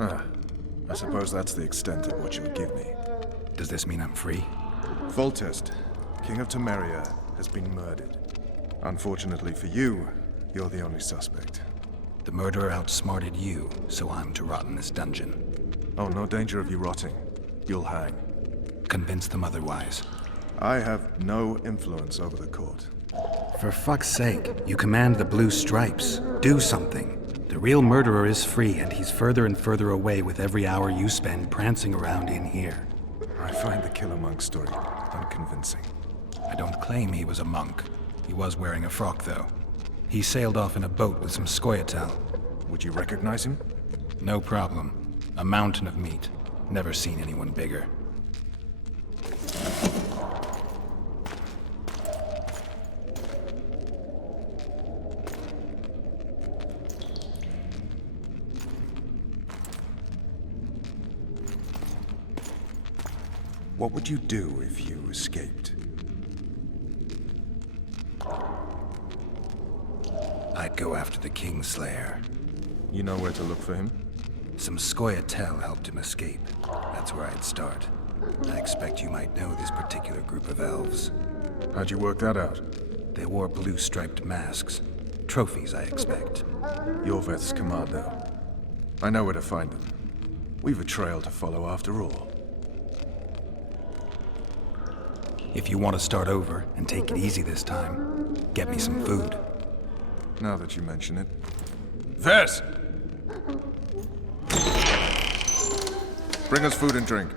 Ah, I suppose that's the extent of what you'll give me. Does this mean I'm free? Foltest, King of Temeria, has been murdered. Unfortunately for you, you're the only suspect. The murderer outsmarted you, so I'm to rot in this dungeon. Oh, no danger of you rotting. You'll hang. Convince them otherwise. I have no influence over the court. For fuck's sake, you command the blue stripes. Do something. The real murderer is free, and he's further and further away with every hour you spend prancing around in here. I find the Killer Monk story unconvincing. I don't claim he was a monk. He was wearing a frock, though. He sailed off in a boat with some Scoia'tael. Would you recognize him? No problem. A mountain of meat. Never seen anyone bigger. What would you do if you escaped? I'd go after the Kingslayer. You know where to look for him? Some Scoia'tael helped him escape. That's where I'd start. I expect you might know this particular group of elves. How'd you work that out? They wore blue striped masks. Trophies, I expect. Yorveth's commando. I know where to find them. We've a trail to follow after all. If you want to start over and take it easy this time, get me some food. Now that you mention it. Vers! Bring us food and drink.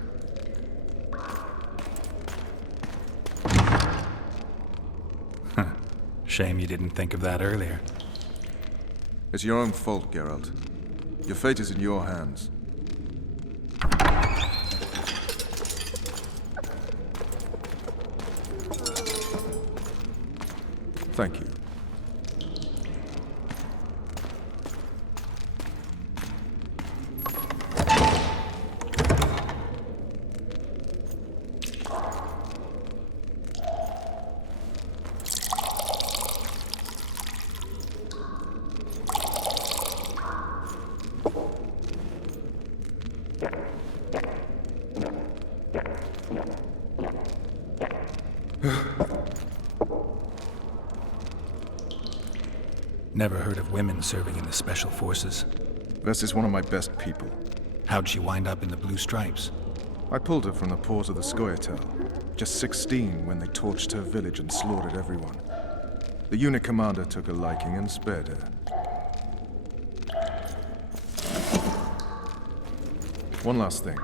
Shame you didn't think of that earlier. It's your own fault, Geralt. Your fate is in your hands. Thank you. Never heard of women serving in the Special Forces. Vess is one of my best people. How'd she wind up in the Blue Stripes? I pulled her from the paws of the Scoia'tael. Just 16 when they torched her village and slaughtered everyone. The unit commander took a liking and spared her. One last thing.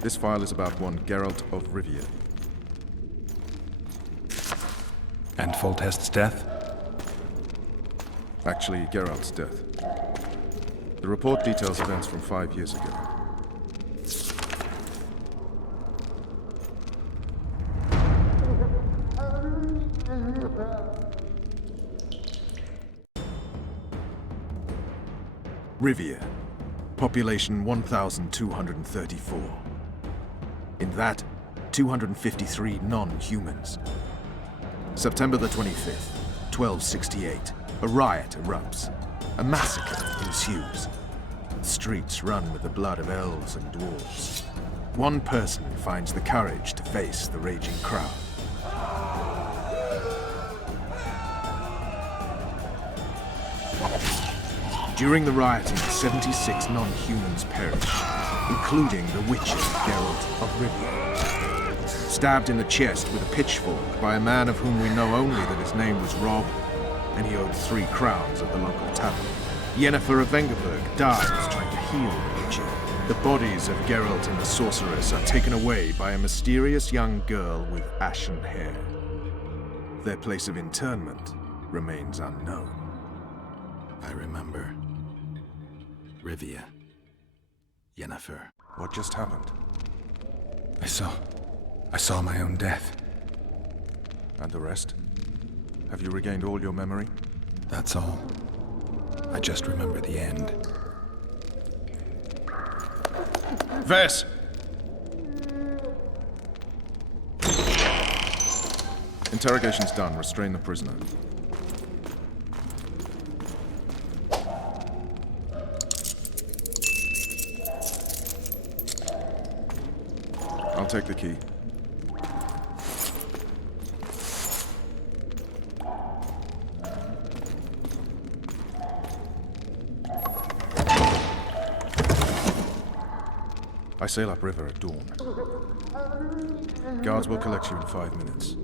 This file is about one Geralt of Rivia. And Foltest's death? Actually, Geralt's death. The report details events from 5 years ago. Rivia. Population 1,234. In that, 253 non-humans. September the 25th, 1268. A riot erupts. A massacre ensues. The streets run with the blood of elves and dwarves. One person finds the courage to face the raging crowd. During the rioting, 76 non-humans perish, including the Witcher Geralt of Rivia. Stabbed in the chest with a pitchfork by a man of whom we know only that his name was Rob, and he owed 3 crowns at the local tavern. Yennefer of Vengerberg dies trying to heal the Witcher. The bodies of Geralt and the sorceress are taken away by a mysterious young girl with ashen hair. Their place of interment remains unknown. I remember. Rivia. Yennefer. What just happened? I saw my own death. And the rest? Have you regained all your memory? That's all. I just remember the end. Vess! Interrogation's done. Restrain the prisoner. take the key. I sail upriver at dawn. Guards will collect you in 5 minutes.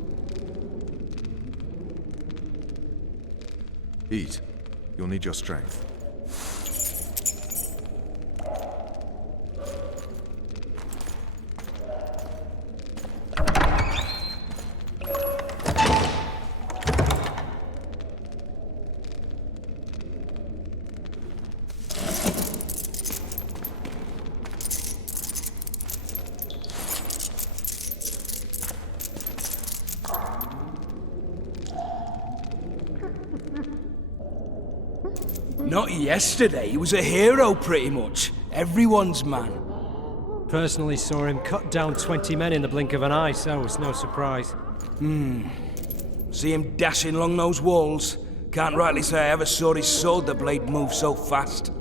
Eat. You'll need your strength. Not yesterday, he was a hero pretty much. Everyone's man. Personally saw him cut down 20 men in the blink of an eye, so it's no surprise. See him dashing along those walls? Can't rightly say I ever saw his sword the blade move so fast.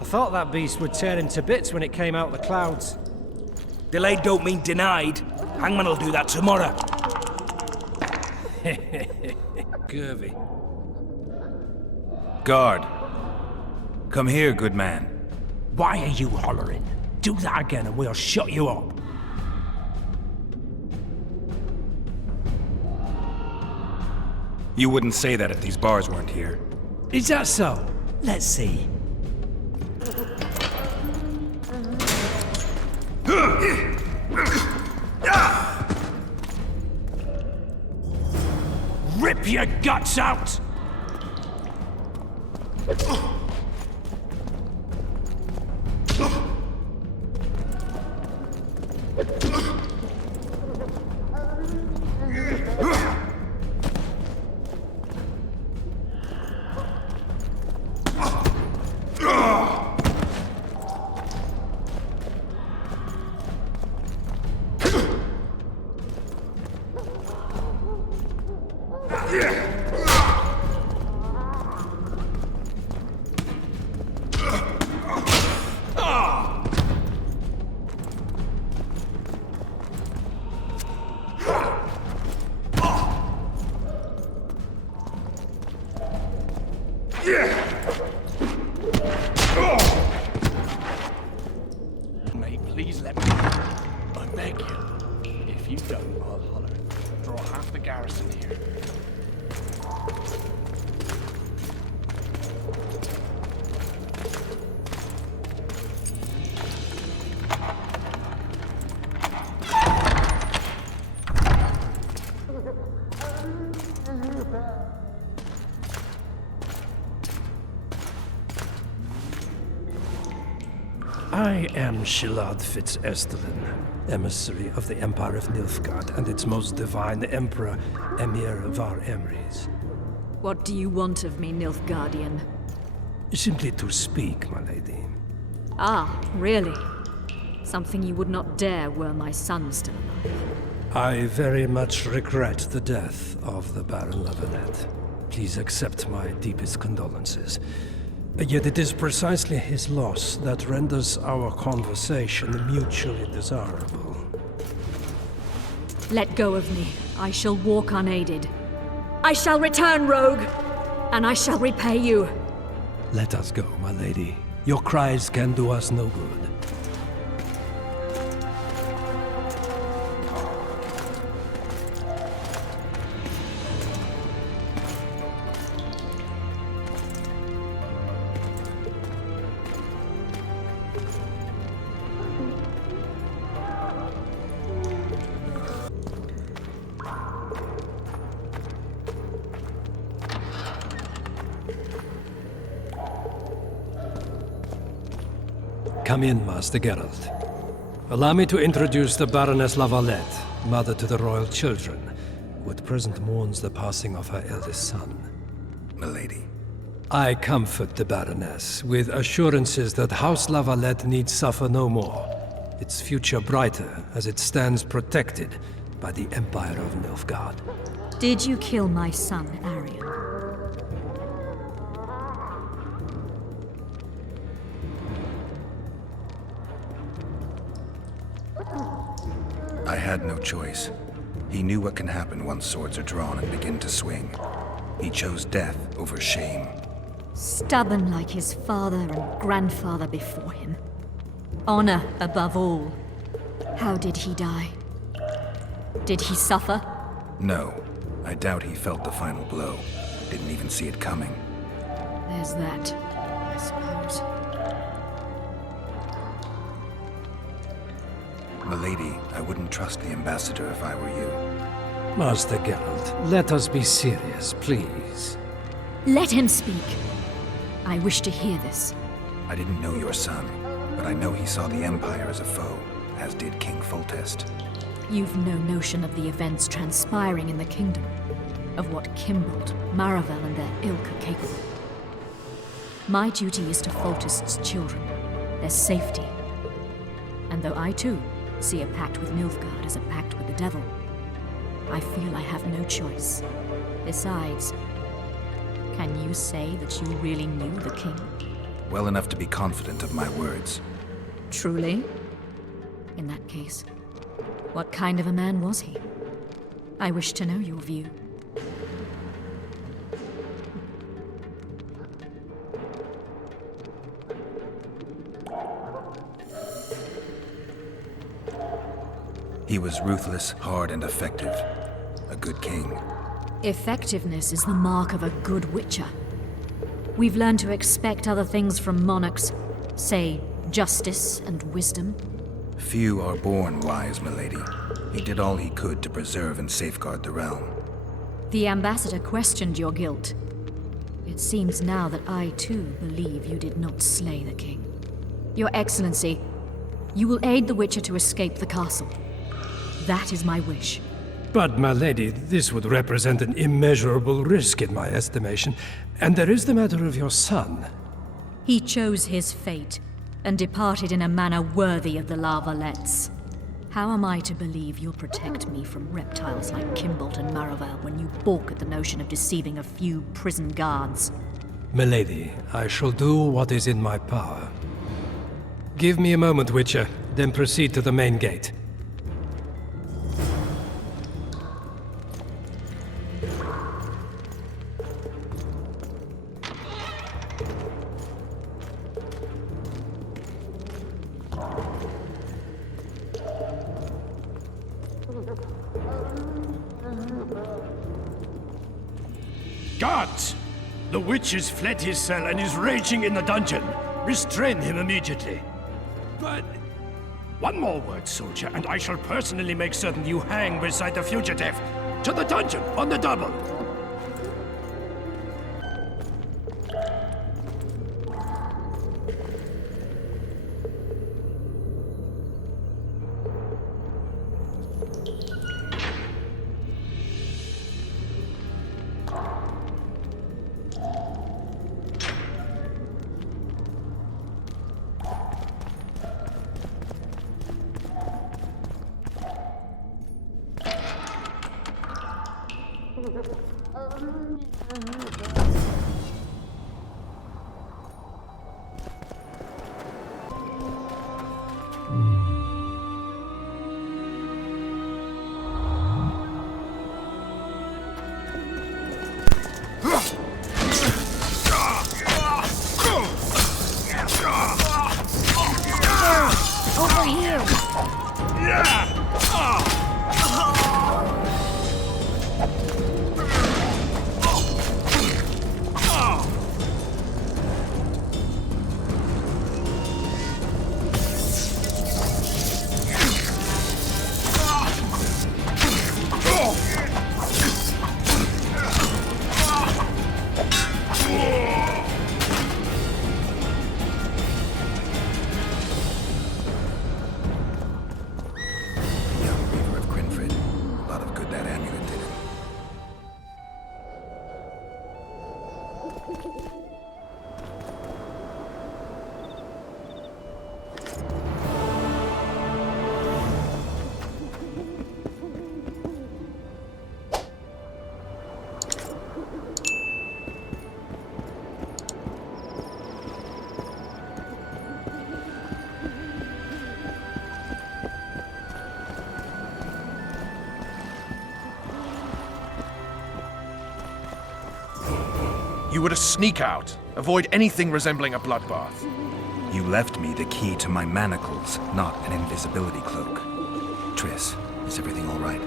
I thought that beast would tear him to bits when it came out of the clouds. Delayed don't mean denied. Hangman will do that tomorrow. Curvy. Guard. Come here, good man. Why are you hollering? Do that again and we'll shut you up. You wouldn't say that if these bars weren't here. Is that so? Let's see. Rip your guts out! Mate, please let me. I beg you. If you don't, I'll holler. Draw half the garrison here. I am Shilad Fitz-Estelin, emissary of the Empire of Nilfgaard and its most divine Emperor, Emir Var Emrys. What do you want of me, Nilfgaardian? Simply to speak, my lady. Ah, really? Something you would not dare were my son still alive. I very much regret the death of the Baron Lavalette. Please accept my deepest condolences. Yet it is precisely his loss that renders our conversation mutually desirable. Let go of me. I shall walk unaided. I shall return, rogue! And I shall repay you. Let us go, my lady. Your cries can do us no good. Come in, Master Geralt. Allow me to introduce the Baroness Lavalette, mother to the royal children, who at present mourns the passing of her eldest son. Milady. I comfort the Baroness with assurances that House Lavalette need suffer no more, its future brighter as it stands protected by the Empire of Nilfgaard. Did you kill my son, Arion? I had no choice. He knew what can happen once swords are drawn and begin to swing. He chose death over shame. Stubborn like his father and grandfather before him. Honor above all. How did he die? Did he suffer? No, I doubt he felt the final blow. Didn't even see it coming. There's that, I suppose. Milady, I wouldn't trust the ambassador if I were you. Master Geralt, let us be serious, please. Let him speak. I wish to hear this. I didn't know your son, but I know he saw the Empire as a foe, as did King Foltest. You've no notion of the events transpiring in the kingdom, of what Kimbold, Maravel, and their ilk are capable. My duty is to Foltest's children, their safety. And though I too see a pact with Nilfgaard as a pact with the devil, I feel I have no choice. Besides, can you say that you really knew the king? Well enough to be confident of my words. Truly? In that case, what kind of a man was he? I wish to know your view. He was ruthless, hard, and effective. A good king. Effectiveness is the mark of a good witcher. We've learned to expect other things from monarchs, say, justice and wisdom. Few are born wise, milady. He did all he could to preserve and safeguard the realm. The ambassador questioned your guilt. It seems now that I too believe you did not slay the king. Your Excellency, you will aid the Witcher to escape the castle. That is my wish. But, my lady, this would represent an immeasurable risk in my estimation. And there is the matter of your son. He chose his fate, and departed in a manner worthy of the La Valettes. How am I to believe you'll protect me from reptiles like Kimbold and Maravel when you balk at the notion of deceiving a few prison guards? Milady, I shall do what is in my power. Give me a moment, Witcher, then proceed to the main gate. Guards! The witch has fled his cell and is raging in the dungeon. Restrain him immediately. But... one more word, soldier, and I shall personally make certain you hang beside the fugitive. To the dungeon, on the double! Over here! Young You were to sneak out. Avoid anything resembling a bloodbath. You left me the key to my manacles, not an invisibility cloak. Triss, is everything all right?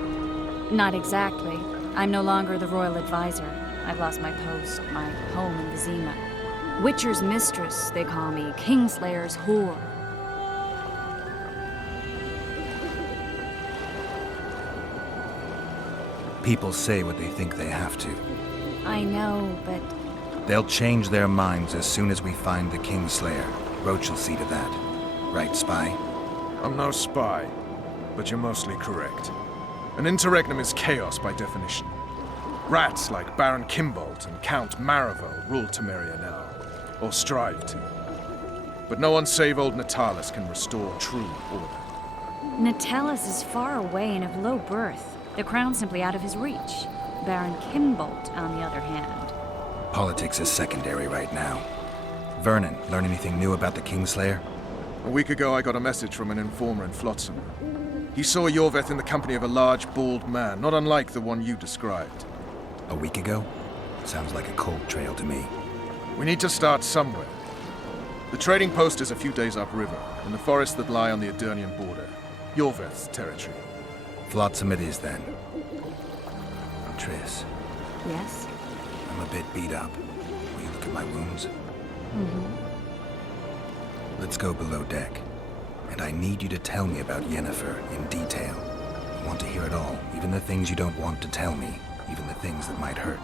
Not exactly. I'm no longer the royal advisor. I've lost my post, my home in Vizima. Witcher's mistress, they call me. Kingslayer's whore. People say what they think they have to. I know, but They'll change their minds as soon as we find the Kingslayer. Roach will see to that. Right, Spy? I'm no spy, but you're mostly correct. An interregnum is chaos by definition. Rats like Baron Kimbolt and Count Maravel rule Temeria now, or strive to. But no one save old Natalis can restore true order. Natalis is far away and of low birth. The crown's simply out of his reach. Baron Kimbolt, on the other hand. Politics is secondary right now. Vernon, learn anything new about the Kingslayer? A week ago, I got a message from an informer in Flotsam. He saw Yorveth in the company of a large, bald man, not unlike the one you described. A week ago? Sounds like a cold trail to me. We need to start somewhere. The trading post is a few days upriver, in the forests that lie on the Adernian border. Yorveth's territory. Flotsam it is, then. Triss, Yes? I'm a bit beat up. Will you look at my wounds? Let's go below deck. And I need you to tell me about Yennefer in detail. I want to hear it all, even the things you don't want to tell me, even the things that might hurt.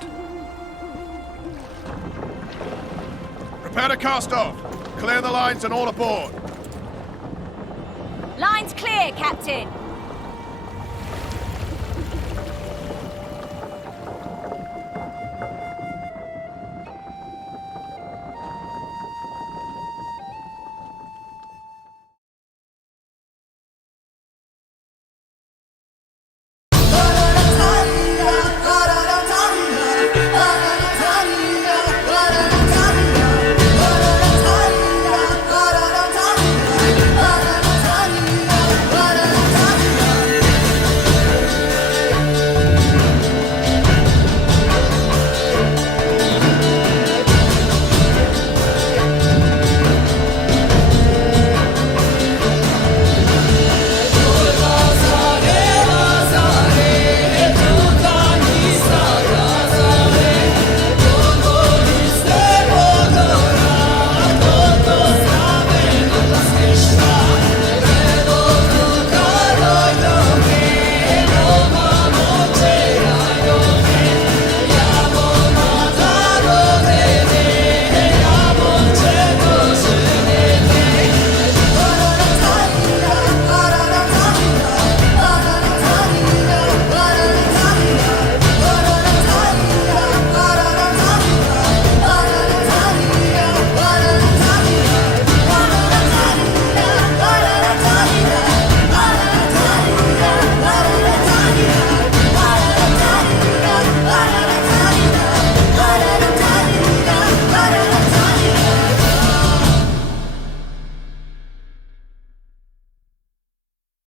Prepare to cast off! Clear the lines and all aboard! Line's clear, Captain!